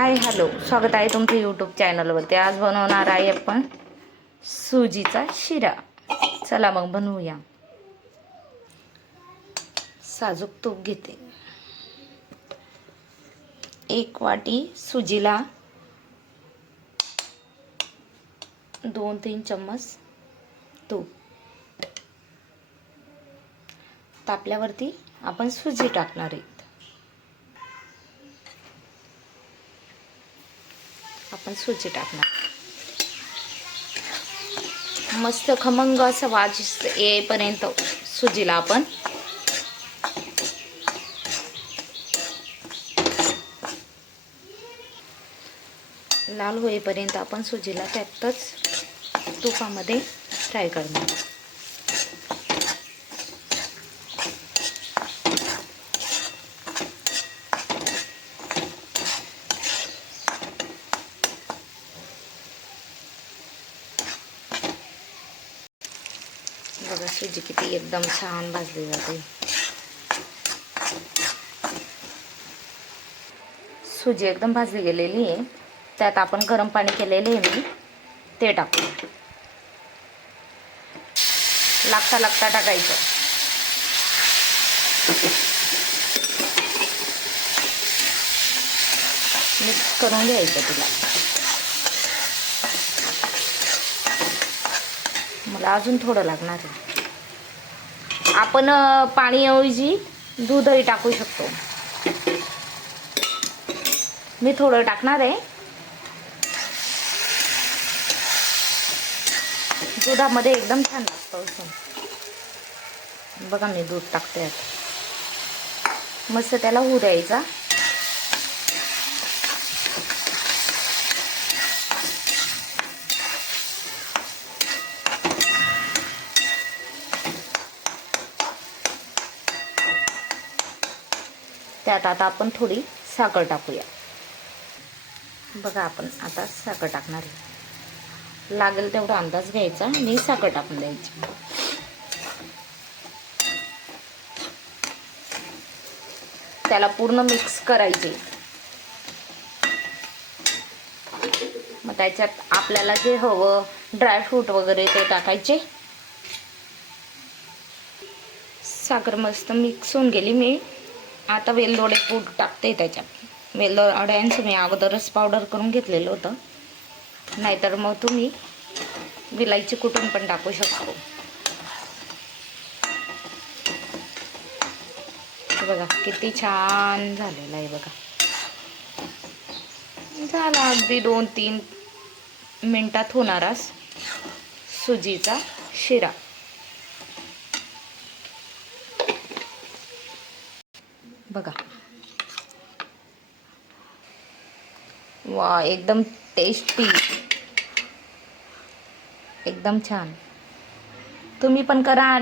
Hi hello, स्वागत आहे तुमच्या यूट्यूब चॅनलवरती. आज बनवणार आहे आपण सुजीचा शिरा. चला मग बनवूया. साजूक तूप घेते. 1 वाटी सुजीला 2-3 चम्मच तूप. तापल्यावरती आपण सुजी टाकणार आहे. आपण सुजी टाकणार. मस्त खमंग असं वास येईपर्यंत सुजीला आपण लाल होईपर्यंत आपण सुजीला त्यातच तुपामध्ये फ्राय करणार. बघा सुजी किती एकदम छान भाजली जाते. सुजी एकदम भाजली गेलेली आहे. त्यात आपण गरम पाणी केलेले आहे मी, ते टाकू. लागता टाकायचं. मिक्स करून घ्यायचं तिला. मला अजून थोडं लागणार आहे. आपण पाणीऐवजी दूधही टाकू शकतो. मी थोडं टाकणार आहे. दुधामध्ये एकदम छान लागतं असं. बघा मी दूध टाकते आता. मस्त त्याला होऊ द्यायचा. त्यात आता आपण थोडी साखर टाकूया. बघा आपण आता साखर टाकणार आहे. लागेल तेवढा अंदाज घ्यायचा आणि साखर टाकून द्यायची. त्याला पूर्ण मिक्स करायचे. मग त्याच्यात आपल्याला जे हवं ड्रायफ्रूट वगैरे ते टाकायचे. साखर मस्त मिक्स होऊन गेली. मी आता वेलदोडे पूड टाकते त्याच्यात. वेलदोड्यांचं मी अगोदरच पावडर करून घेतलेलं होतं. नाहीतर मग तुम्ही विलायची कुटून पण टाकू शकतो. बघा किती छान झालेलं आहे. बघा झाला अगदी 2-3 मिनिटात होणारा सुजीचा शिरा. बघा वा, एकदम टेस्टी, एकदम छान. तुम्ही पण करा.